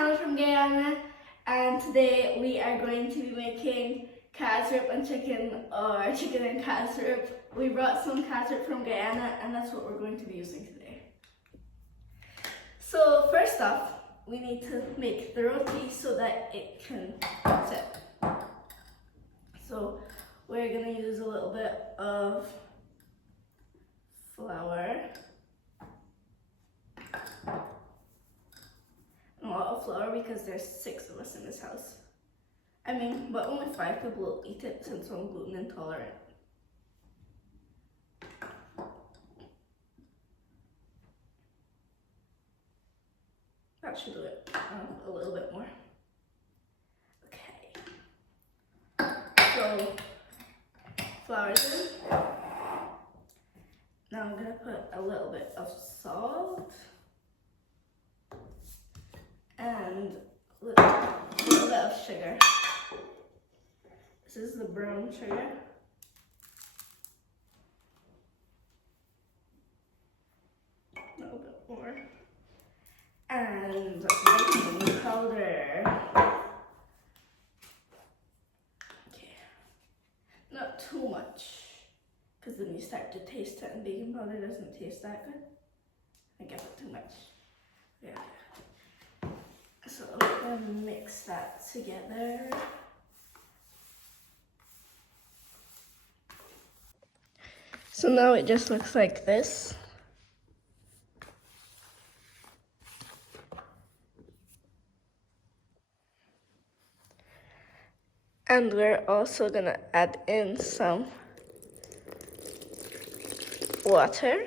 channel from Guyana, and today we are going to be making casareep and chicken, or chicken and casareep. We brought some casareep from Guyana and that's what we're going to be using today. So first off, we need to make the roti so that it can sit. So we're going to use a little bit of flour. A lot of flour because there's 6 of us in this house. I mean, but only 5 people will eat it since I'm gluten intolerant. That should do it. A little bit more. Okay. So, flour's in. Now I'm gonna put a little bit of salt and a little bit of sugar. This is the brown sugar. A little bit more. And baking powder. Okay. Not too much, because then you start to taste it and baking powder doesn't taste that good. I guess it's too much. Yeah. So I'm gonna mix that together. So now it just looks like this. And we're also gonna add in some water.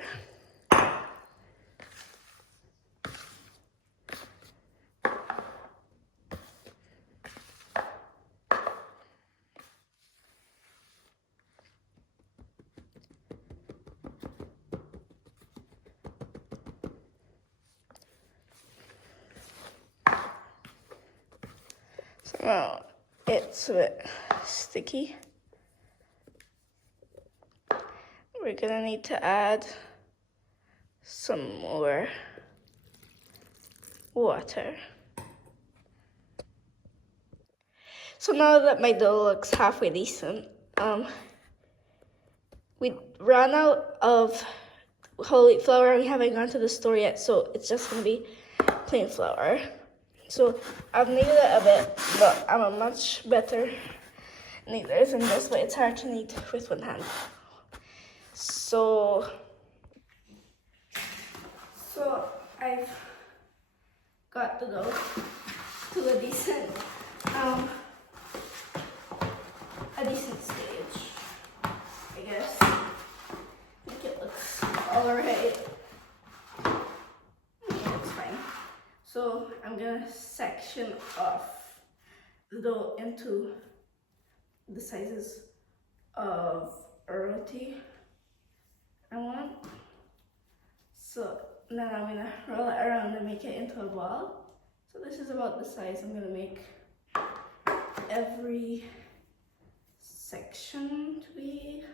So now it's a bit sticky. We're gonna need to add some more water. So now that my dough looks halfway decent, we ran out of whole wheat flour and we haven't gone to the store yet, so it's just gonna be plain flour. So I've kneaded it a bit, but I'm a much better kneader than this, but it's hard to knead with one hand. So I've got the dough to a decent stage, I guess. I think it looks alright. It's fine. So I'm gonna section off the dough into the sizes of a roti I want. So then I'm gonna roll it around and make it into a ball. So this is about the size I'm gonna make every section to be.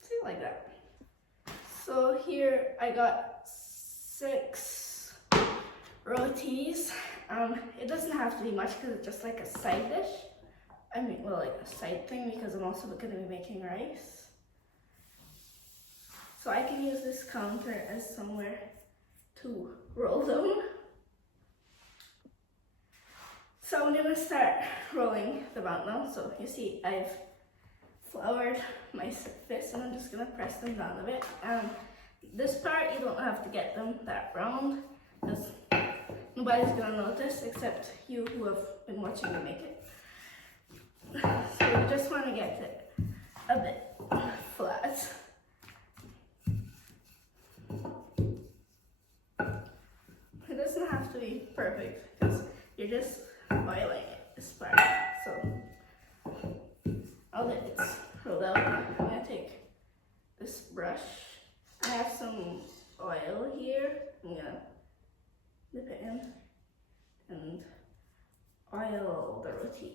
See, like that. So here I got 6 rotis. It doesn't have to be much because it's just like a side dish. I mean, well, like a side thing, because I'm also going to be making rice. So I can use this counter as somewhere to roll them. So I'm gonna start rolling them out now. So you see I've floured my fist and I'm just gonna press them down a bit. This part you don't have to get them that round because nobody's gonna notice except you who have been watching me make it. So you just wanna get it a bit flat. It doesn't have to be perfect because you're just boiling it, this part. So I'll let it roll out. I'm gonna take this brush. I have some oil here. I'm gonna dip it in and oil the roti.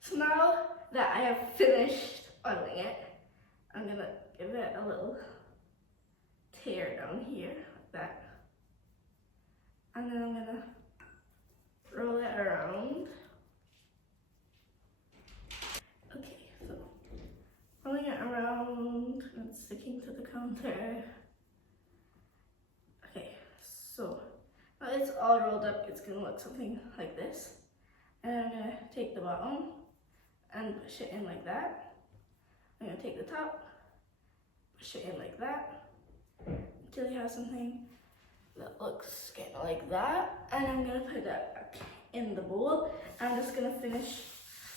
So now that I have finished oiling it, I'm gonna give it a little tear down here like that. And then I'm gonna roll it around. Okay, so rolling it around and sticking to the counter. Okay, so now it's all rolled up, it's gonna look something like this. And I'm gonna take the bottom and push it in like that. I'm gonna take the top, push it in like that, until you have something that looks kind of like that. And I'm gonna put that back in the bowl. I'm just gonna finish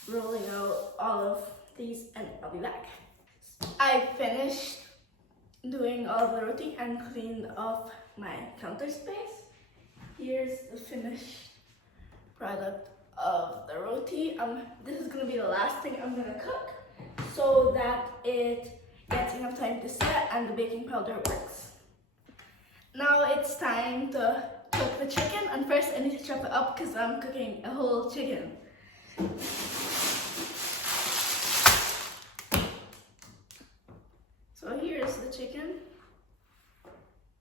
rolling out all of these and I'll be back. I finished doing all the roti and cleaned off my counter space. Here's the finished product of the roti. This is gonna be the last thing I'm gonna cook so that it gets enough time to set and the baking powder works. Now it's time to cook the chicken, and first I need to chop it up because I'm cooking a whole chicken. So here's the chicken,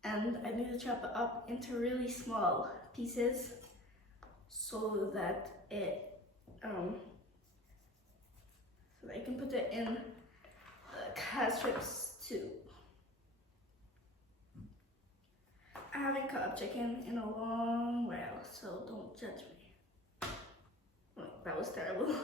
and I need to chop it up into really small pieces so that so that I can put it in the casareeps too. I haven't cut up chicken in a long while, so don't judge me. Oh, that was terrible.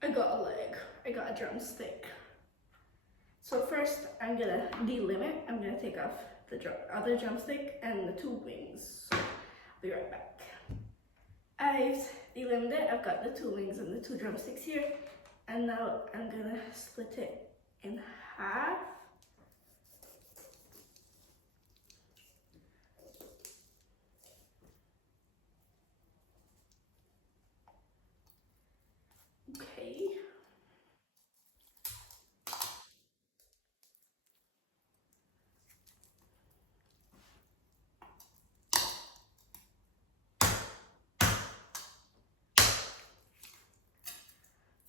I got a leg, I got a drumstick. So first I'm gonna delimb it. I'm gonna take off the other drumstick and the two wings. So I'll be right back. I've delimbed it. I've got the two wings and the two drumsticks here. And now I'm gonna split it in half. Okay.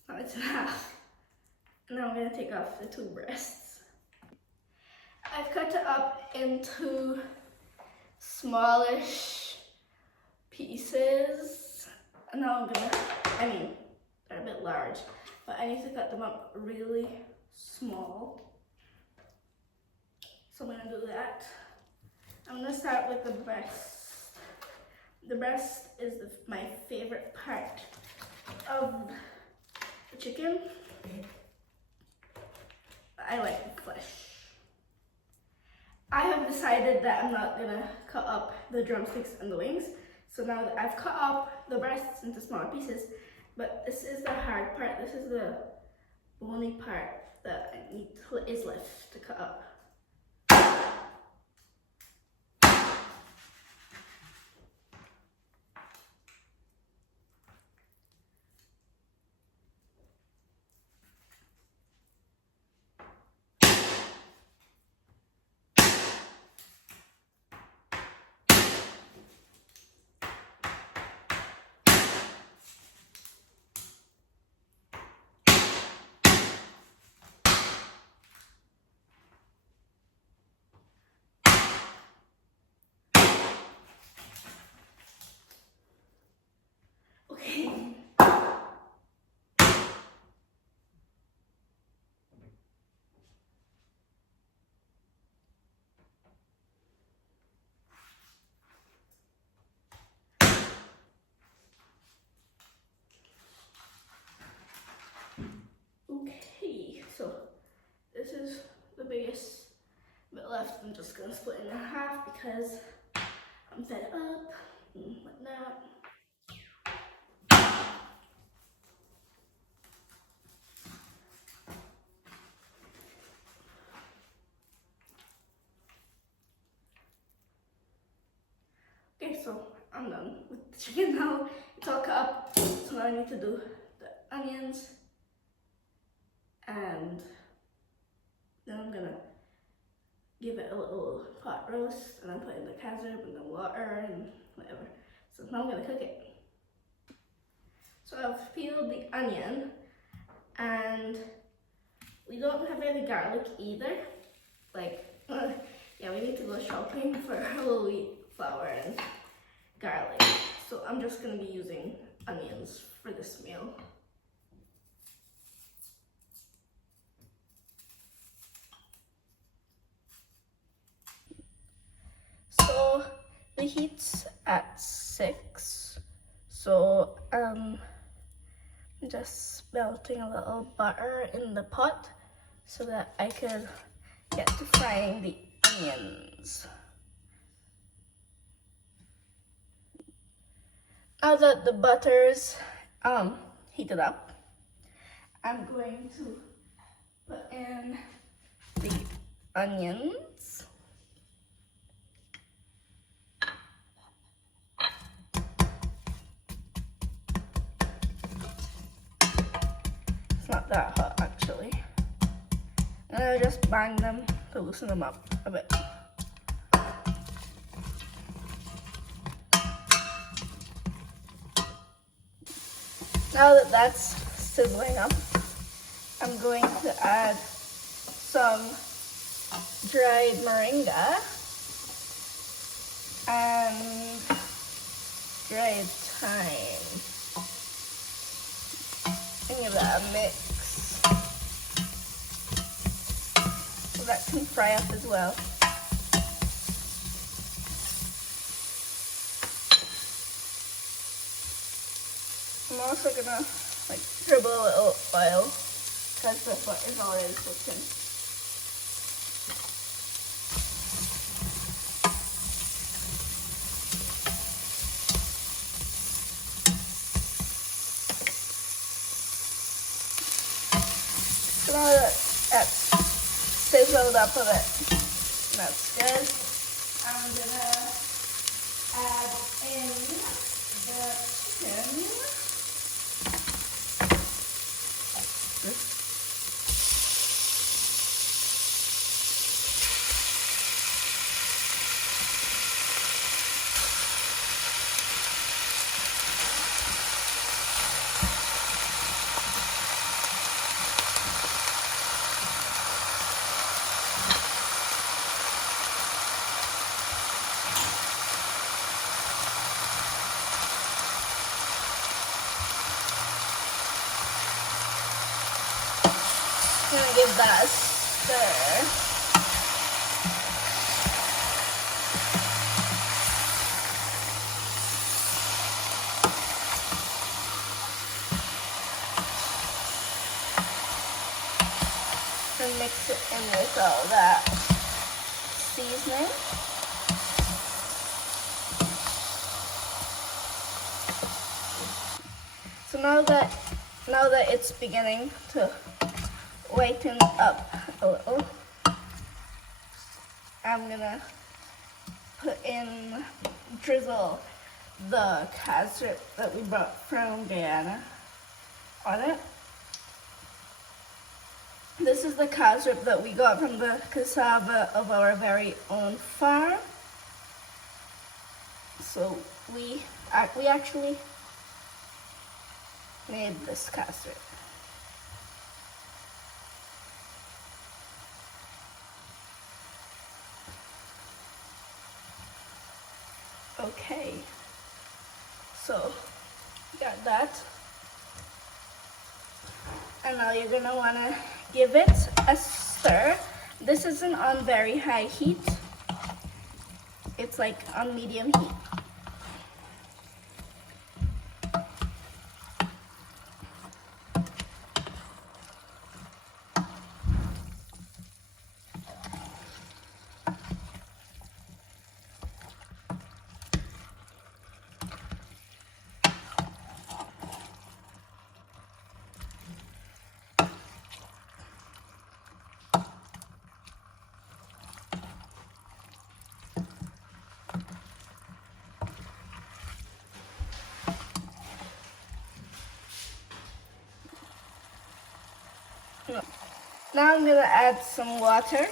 Now it's in half. Now I'm gonna take off the two breasts. I've cut it up into smallish pieces. And now I'm gonna, they're a bit large, but I need to cut them up really small. So I'm gonna do that. I'm gonna start with the breast. The breast is my favorite part of the chicken. I like the flesh. I have decided that I'm not gonna cut up the drumsticks and the wings. So now that I've cut up the breasts into smaller pieces, but this is the hard part. This is the bony part that is left to cut up. Okay, so this is the biggest bit left. I'm just gonna split it in half because I'm fed up and whatnot. Okay, so I'm done with the chicken now. It's all cut up, so now I need to do the onions. And then I'm gonna give it a little pot roast, and then put in the casareep and the water and whatever. So now I'm gonna cook it. So I've peeled the onion, and we don't have any garlic either. Like, yeah, we need to go shopping for whole wheat flour and garlic. So I'm just gonna be using onions for this meal. So the heat's at 6. So I'm just melting a little butter in the pot so that I could get to frying the onions. Now that the butter's heated up, I'm going to put in the onions. It's not that hot actually. And I'll just bang them to loosen them up a bit. Now that that's sizzling up, I'm going to add some dried moringa and dried thyme. And give that a mix so that can fry up as well. I'm also gonna dribble a little oil because the butter's already cooking. So now that that's sizzled up a bit, that's good. I'm gonna add in the chicken. I'm gonna give that a stir. And mix it in with all that seasoning. So now that it's beginning to whiten up a little, I'm gonna drizzle the casareep that we brought from Guyana on it. This is the casareep that we got from the cassava of our very own farm. So we actually made this casareep. Okay, so got that, and now you're gonna wanna give it a stir. This isn't on very high heat, it's like on medium heat. Now I'm gonna add some water.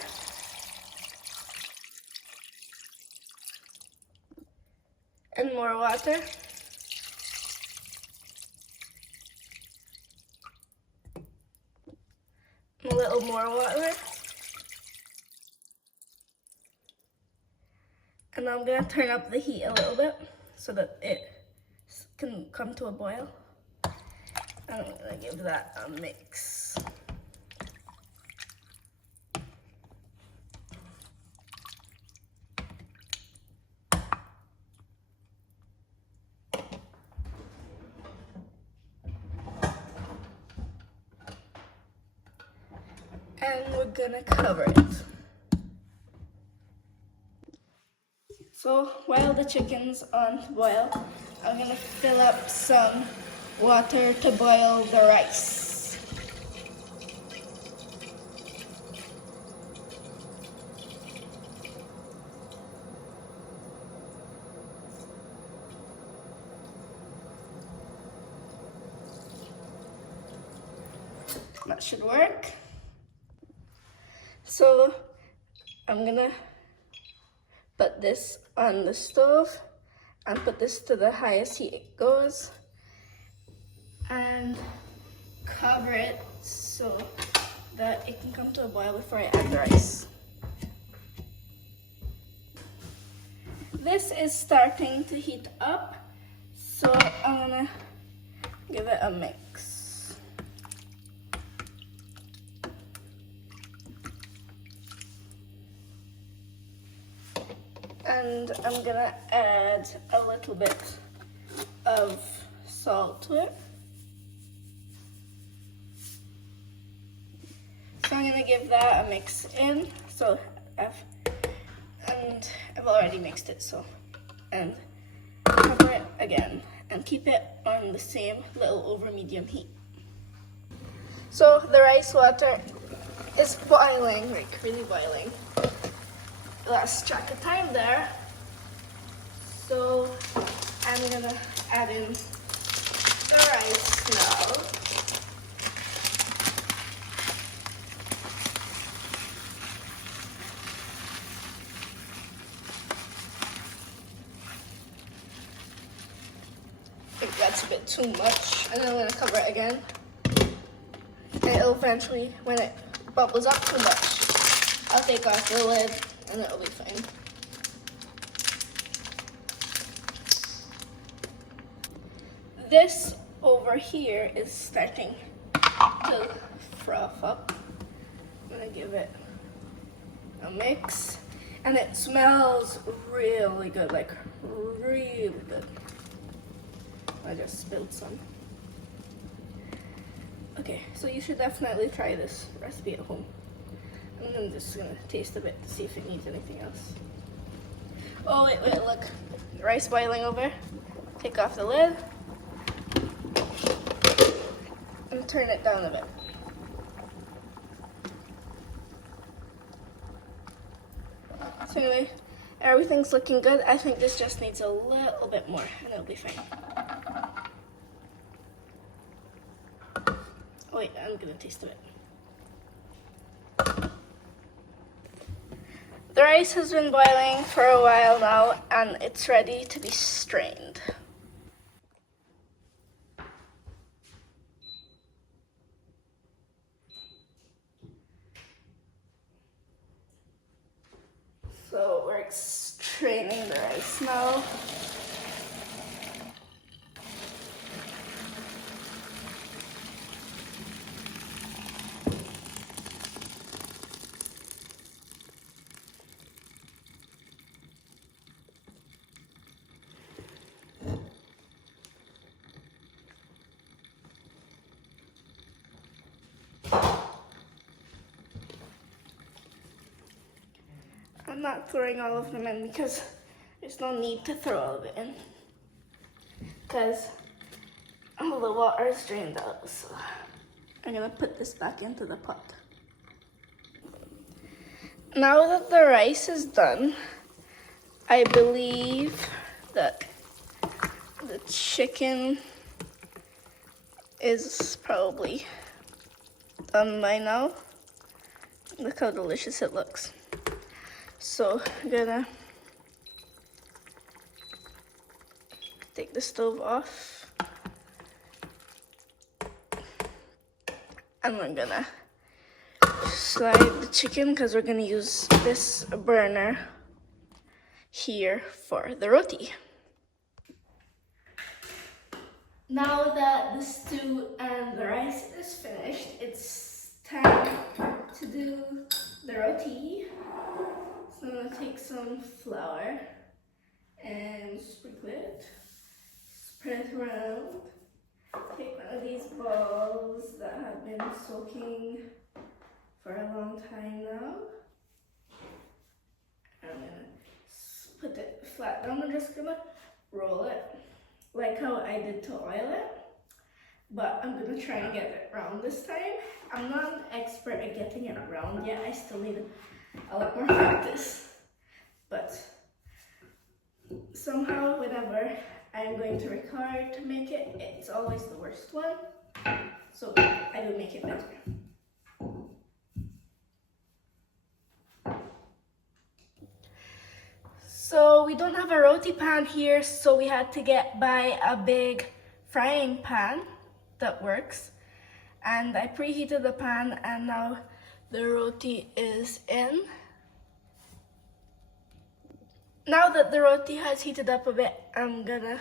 And more water. A little more water. And I'm gonna turn up the heat a little bit so that it can come to a boil. And I'm gonna give that a mix. And we're gonna cover it. So while the chicken's on to boil, I'm gonna fill up some water to boil the rice. That should work. So I'm gonna put this on the stove and put this to the highest heat it goes and cover it so that it can come to a boil before I add the rice. This is starting to heat up, so I'm gonna give it a mix. And I'm gonna add a little bit of salt to it. So I'm gonna give that a mix in. So I've already mixed it, and cover it again and keep it on the same little over medium heat. So the rice water is boiling, like really boiling. Lost track of time there. So I'm gonna add in the rice now. I think that's a bit too much, and then I'm gonna cover it again. And it'll eventually, when it bubbles up too much, I'll take off the lid and it'll be fine. This over here is starting to froth up. I'm gonna give it a mix, and it smells really good, like really good. I just spilled some. Okay, so you should definitely try this recipe at home. And I'm just gonna taste a bit to see if it needs anything else. Oh, wait, look. Rice boiling over. Take off the lid. And turn it down a bit. So anyway, everything's looking good. I think this just needs a little bit more and it'll be fine. Oh wait, I'm gonna taste a bit. The rice has been boiling for a while now and it's ready to be strained. So we're straining the rice now. I'm not throwing all of them in because there's no need to throw all of it in because all the water is drained out. So I'm gonna put this back into the pot. Now that the rice is done, I believe that the chicken is probably done by now. Look how delicious it looks. So I'm gonna take the stove off. And we're gonna slide the chicken because we're gonna use this burner here for the roti. Now that the stew and the rice is finished, it's time to do the roti. So I'm gonna take some flour and sprinkle it, spread it around. Take one of these balls that have been soaking for a long time now. I'm gonna put it flat down. I'm just gonna roll it like how I did to oil it, but I'm gonna try and get it round this time. I'm not an expert at getting it round yet. I still need a lot more practice, but somehow whenever I'm going to record to make it, it's always the worst one, so I will make it better. So we don't have a roti pan here, so we had to buy a big frying pan that works. And I preheated the pan and now the roti is in. Now that the roti has heated up a bit, I'm gonna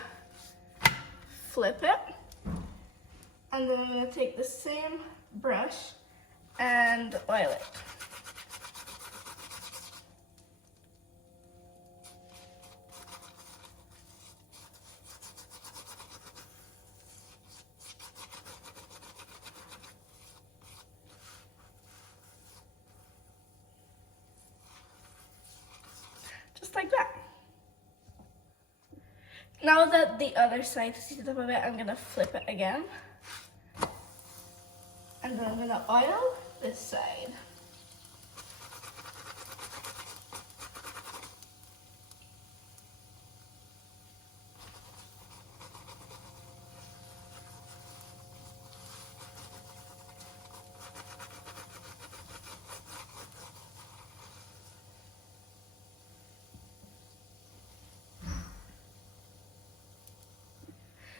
flip it. And then I'm gonna take the same brush and oil it. Just like that. Now that the other side is heated up a bit, I'm gonna flip it again. And then I'm gonna oil this side.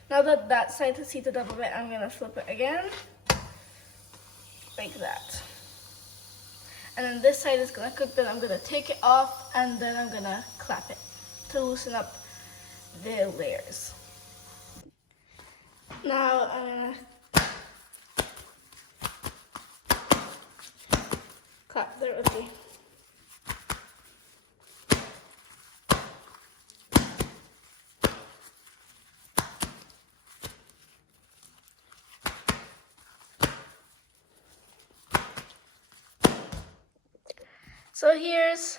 Now that that side has heated up a bit, I'm gonna flip it again, like that. And then this side is gonna cook, then I'm gonna take it off, and then I'm gonna clap it to loosen up the layers. Now I'm gonna clap the roti. So here's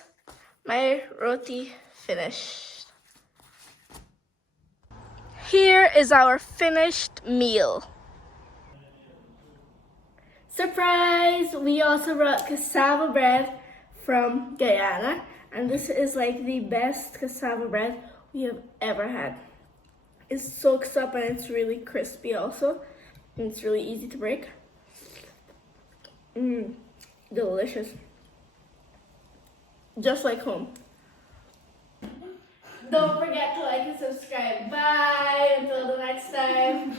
my roti finished. Here is our finished meal. Surprise! We also brought cassava bread from Guyana, and this is like the best cassava bread we have ever had. It soaks up and it's really crispy also, and it's really easy to break. Delicious. Just like home. Don't forget to like and subscribe. Bye! Until the next time.